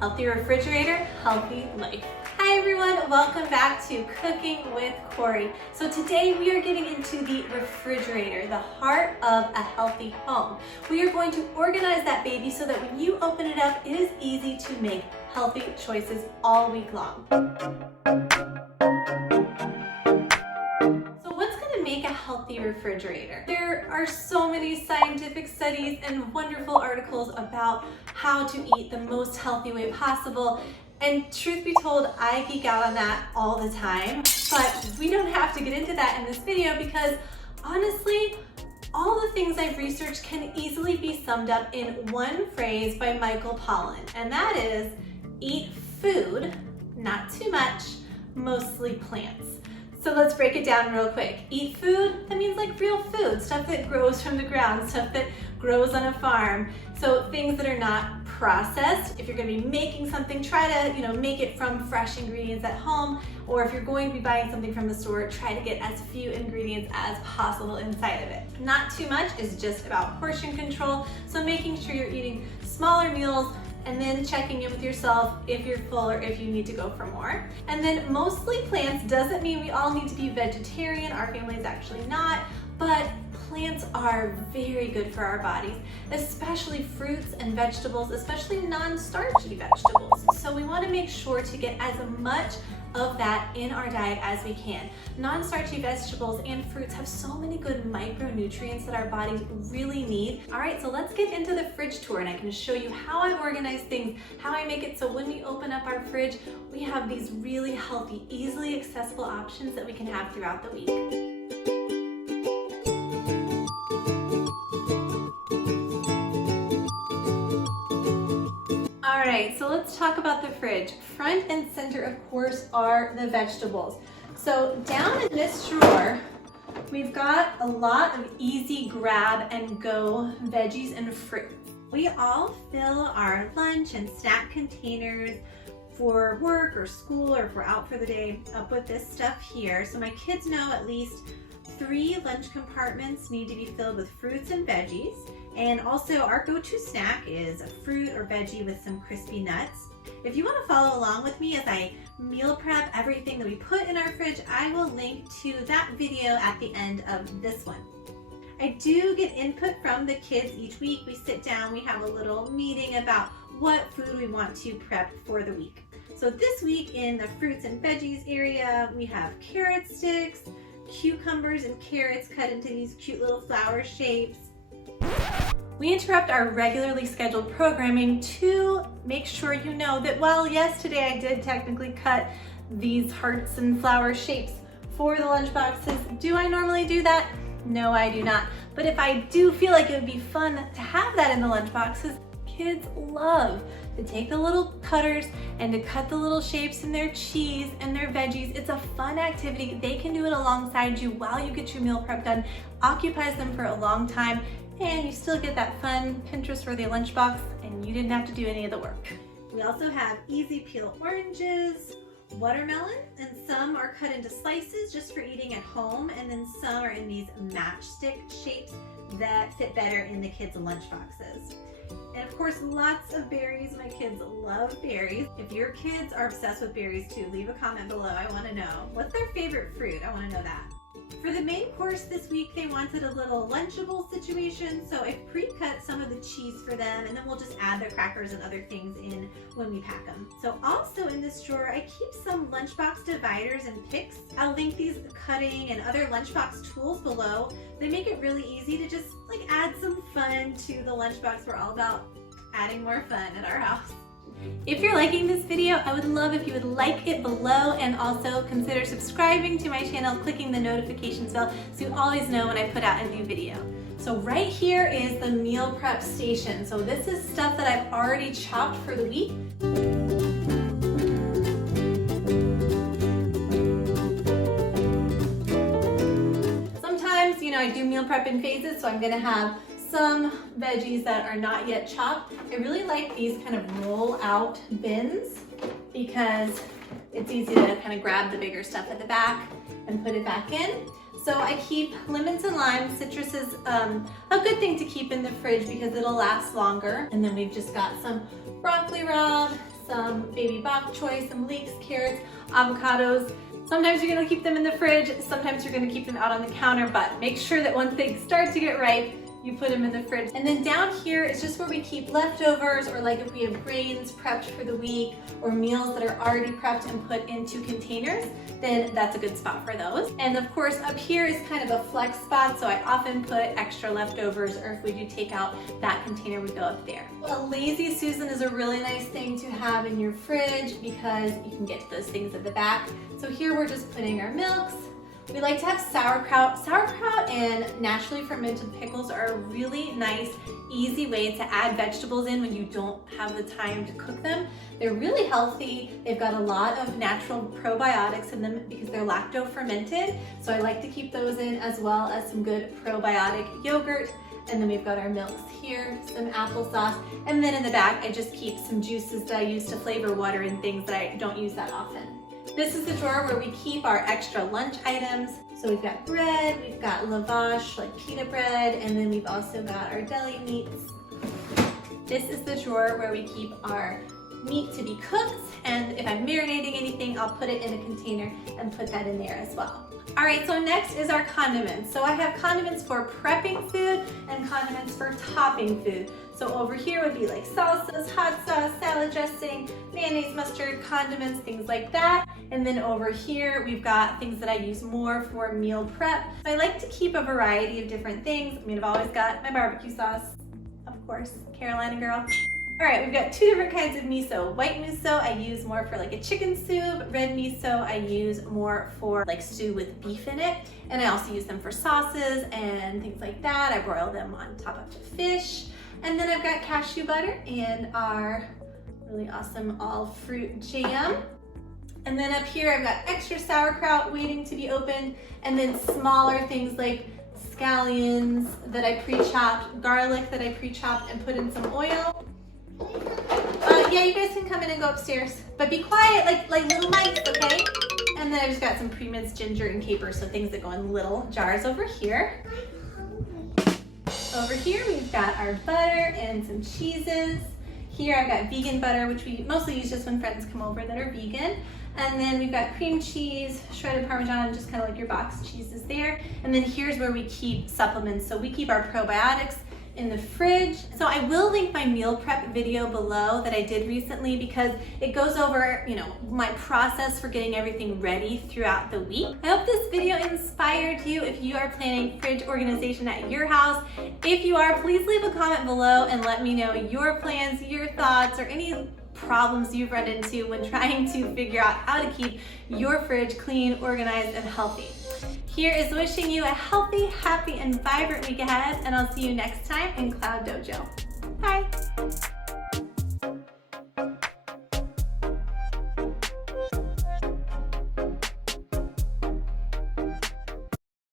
Healthy refrigerator, healthy life. Hi everyone, welcome back to Cooking with Corey. So today we are getting into the refrigerator, the heart of a healthy home. We are going to organize that baby so that when you open it up, it is easy to make healthy choices all week long. Make a healthy refrigerator. There are so many scientific studies and wonderful articles about how to eat the most healthy way possible. And truth be told, I geek out on that all the time, but we don't have to get into that in this video because honestly, all the things I've researched can easily be summed up in one phrase by Michael Pollan, and that is eat food, not too much, mostly plants. So let's break it down real quick. Eat food, that means like real food, stuff that grows from the ground, stuff that grows on a farm. So things that are not processed. If you're gonna be making something, try to make it from fresh ingredients at home, or if you're going to be buying something from the store, try to get as few ingredients as possible inside of it. Not too much is just about portion control, so making sure you're eating smaller meals, and then checking in with yourself if you're full or if you need to go for more. And then mostly plants doesn't mean we all need to be vegetarian. Our family is actually not, but plants are very good for our bodies, especially fruits and vegetables, especially non-starchy vegetables. So we want to make sure to get as much of that in our diet as we can. Non-starchy vegetables and fruits have so many good micronutrients that our bodies really need. All right, so let's get into the fridge tour and I can show you how I organize things, how I make it so when we open up our fridge, we have these really healthy, easily accessible options that we can have throughout the week. All right, so let's talk about the fridge. Front and center, of course, are the vegetables. So down in this drawer, we've got a lot of easy grab and go veggies and fruit. We all fill our lunch and snack containers for work or school, or if we're out for the day, up with this stuff here. So my kids know at least 3 lunch compartments need to be filled with fruits and veggies. And also our go-to snack is a fruit or veggie with some crispy nuts. If you want to follow along with me as I meal prep everything that we put in our fridge, I will link to that video at the end of this one. I do get input from the kids each week. We sit down, we have a little meeting about what food we want to prep for the week. So this week in the fruits and veggies area, we have carrot sticks, cucumbers and carrots cut into these cute little flower shapes. We interrupt our regularly scheduled programming to make sure you know that while yes, today I did technically cut these hearts and flower shapes for the lunch boxes, do I normally do that? No, I do not. But if I do feel like it would be fun to have that in the lunch boxes, kids love to take the little cutters and to cut the little shapes in their cheese and their veggies. It's a fun activity. They can do it alongside you while you get your meal prep done. Occupies them for a long time, and you still get that fun Pinterest-worthy lunchbox, and you didn't have to do any of the work. We also have easy peel oranges, watermelon, and some are cut into slices just for eating at home, and then some are in these matchstick shapes that fit better in the kids' lunchboxes. And of course, lots of berries. My kids love berries. If your kids are obsessed with berries too, leave a comment below. I want to know. What's their favorite fruit? I want to know that. For the main course this week, they wanted a little Lunchable situation, so I pre-cut some of the cheese for them, and then we'll just add the crackers and other things in when we pack them. So also in this drawer, I keep some lunchbox dividers and picks. I'll link these cutting and other lunchbox tools below. They make it really easy to just add some fun to the lunchbox. We're all about adding more fun at our house. If you're liking this video, I would love if you would like it below, and also consider subscribing to my channel, clicking the notifications bell so you always know when I put out a new video. So right here is the meal prep station. So this is stuff that I've already chopped for the week. Sometimes, I do meal prep in phases, so I'm gonna have some veggies that are not yet chopped. I really like these kind of roll out bins because it's easy to kind of grab the bigger stuff at the back and put it back in. So I keep lemons and limes. Citrus is a good thing to keep in the fridge because it'll last longer. And then we've just got some broccoli rabe, some baby bok choy, some leeks, carrots, avocados. Sometimes you're gonna keep them in the fridge, sometimes you're gonna keep them out on the counter, but make sure that once they start to get ripe, you put them in the fridge. And then down here is just where we keep leftovers, or like if we have grains prepped for the week or meals that are already prepped and put into containers, then that's a good spot for those. And of course up here is kind of a flex spot, so I often put extra leftovers, or if we do take out that container, we go up there. A Lazy Susan is a really nice thing to have in your fridge because you can get to those things at the back. So here we're just putting our milks. We like to have sauerkraut. Sauerkraut and naturally fermented pickles are a really nice, easy way to add vegetables in when you don't have the time to cook them. They're really healthy. They've got a lot of natural probiotics in them because they're lacto fermented. So I like to keep those in, as well as some good probiotic yogurt. And then we've got our milks here, some applesauce. And then in the back, I just keep some juices that I use to flavor water and things that I don't use that often. This is the drawer where we keep our extra lunch items. So we've got bread, we've got lavash, like pita bread, and then we've also got our deli meats. This is the drawer where we keep our meat to be cooked, and if I'm marinating anything, I'll put it in a container and put that in there as well. All right, so next is our condiments. So I have condiments for prepping food and condiments for topping food. So over here would be like salsas, hot sauce, salad dressing, mayonnaise, mustard, condiments, things like that. And then over here, we've got things that I use more for meal prep. So I like to keep a variety of different things. I mean, I've always got my barbecue sauce, of course, Carolina girl. All right, we've got two different kinds of miso. White miso I use more for like a chicken soup. Red miso I use more for like stew with beef in it. And I also use them for sauces and things like that. I broil them on top of fish. And then I've got cashew butter and our really awesome all fruit jam. And then up here I've got extra sauerkraut waiting to be opened, and then smaller things like scallions that I pre-chopped, garlic that I pre-chopped and put in some oil. Yeah, you guys can come in and go upstairs, but be quiet like little mice, okay? And then I just got some pre-minced ginger and capers, so things that go in little jars over here. Over here we've got our butter and some cheeses. Here I've got vegan butter, which we mostly use just when friends come over that are vegan. And then we've got cream cheese, shredded Parmesan, just kind of like your box cheeses there. And then here's where we keep supplements. So we keep our probiotics in the fridge. So I will link my meal prep video below that I did recently, because it goes over, you know, my process for getting everything ready throughout the week. I hope this video inspired you if you are planning fridge organization at your house. If you are, please leave a comment below and let me know your plans, your thoughts, or any problems you've run into when trying to figure out how to keep your fridge clean, organized, and healthy. Here is wishing you a healthy, happy, and vibrant week ahead, and I'll see you next time in Cloud Dojo. Bye.